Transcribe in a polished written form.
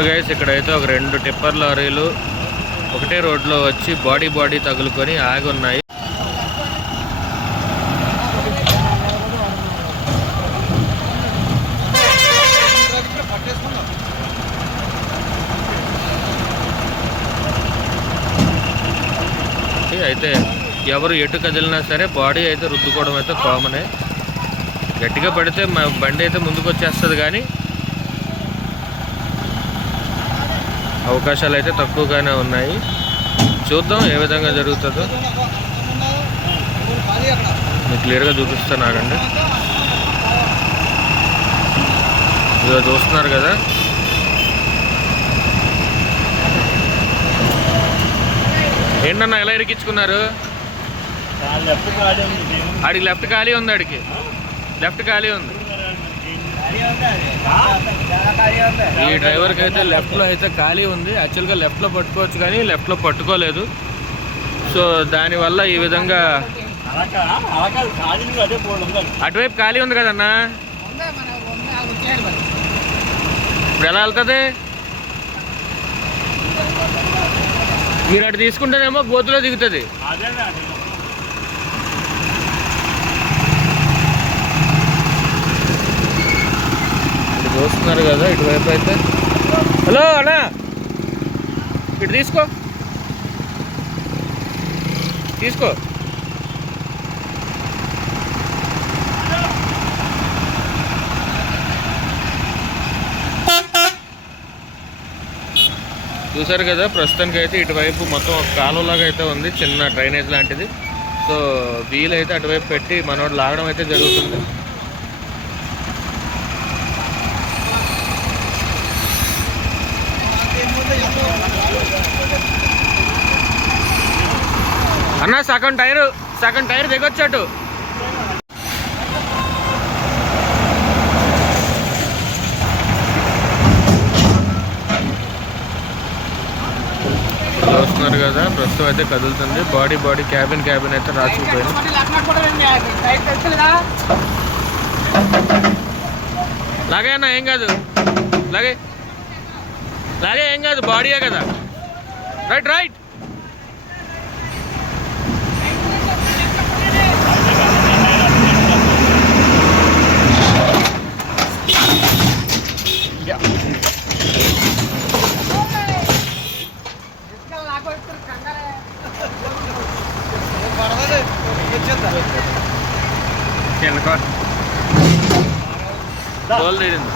చూడండి గైస్, ఇక్కడైతే ఒక 2 టిప్పర్ లారీలు ఒకటే రోడ్లో వచ్చి బాడీ తగులుకొని ఆగి ఉన్నాయి. అయితే ఎవరు ఎటు కదిలినా సరే బాడీ అయితే రుద్దుకోవడం అయితే కామనే. గట్టిగా పడితే బండి అయితే ముందుకు వచ్చేస్తుంది, కానీ అవకాశాలు అయితే తక్కువగానే ఉన్నాయి. చూద్దాం ఏ విధంగా జరుగుతుందో. మీకు క్లియర్గా చూపిస్తాను, ఆగండి. ఇదిగో చూస్తున్నారు కదా, ఏంటన్నా ఎలా ఇరికించుకున్నారు? ఆడికి లెఫ్ట్ ఖాళీ ఉంది, లెఫ్ట్ ఖాళీ ఉంది. ఈ డ్రైవర్కి అయితే లెఫ్ట్లో అయితే ఖాళీ ఉంది. యాక్చువల్గా లెఫ్ట్లో పట్టుకోవచ్చు, కానీ లెఫ్ట్లో పట్టుకోలేదు. సో దానివల్ల ఈ విధంగా అటువైపు ఖాళీ ఉంది కదన్నా, ఇప్పుడు ఎలా వెళ్తుంది? మీరు అటు తీసుకుంటేనేమో గోతులో దిగుతుంది. ఇటు చూస్తున్నారు కదా, ఇటువైపు అయితే. హలో అన్నా, ఇటు తీసుకో. చూసారు కదా, ప్రస్తుతానికి అయితే ఇటువైపు మొత్తం ఒక కాలువలాగా అయితే ఉంది, చిన్న డ్రైనేజ్ లాంటిది. సో వీల్ అయితే అటువైపు పెట్టి మనోడు లాగడం అయితే జరుగుతుంది. అన్న సగం టైర్ దిగొచ్చటు. చూస్తున్నారు కదా, ప్రస్తుతం అయితే కదులుతుంది. బాడీ క్యాబిన్ అయితే రాసుకుపోయింది. లాగే అన్న, ఏం కాదు, లాగే ఏం కాదు, బాడీయే కదా. రైట్ తోలు తీరింది.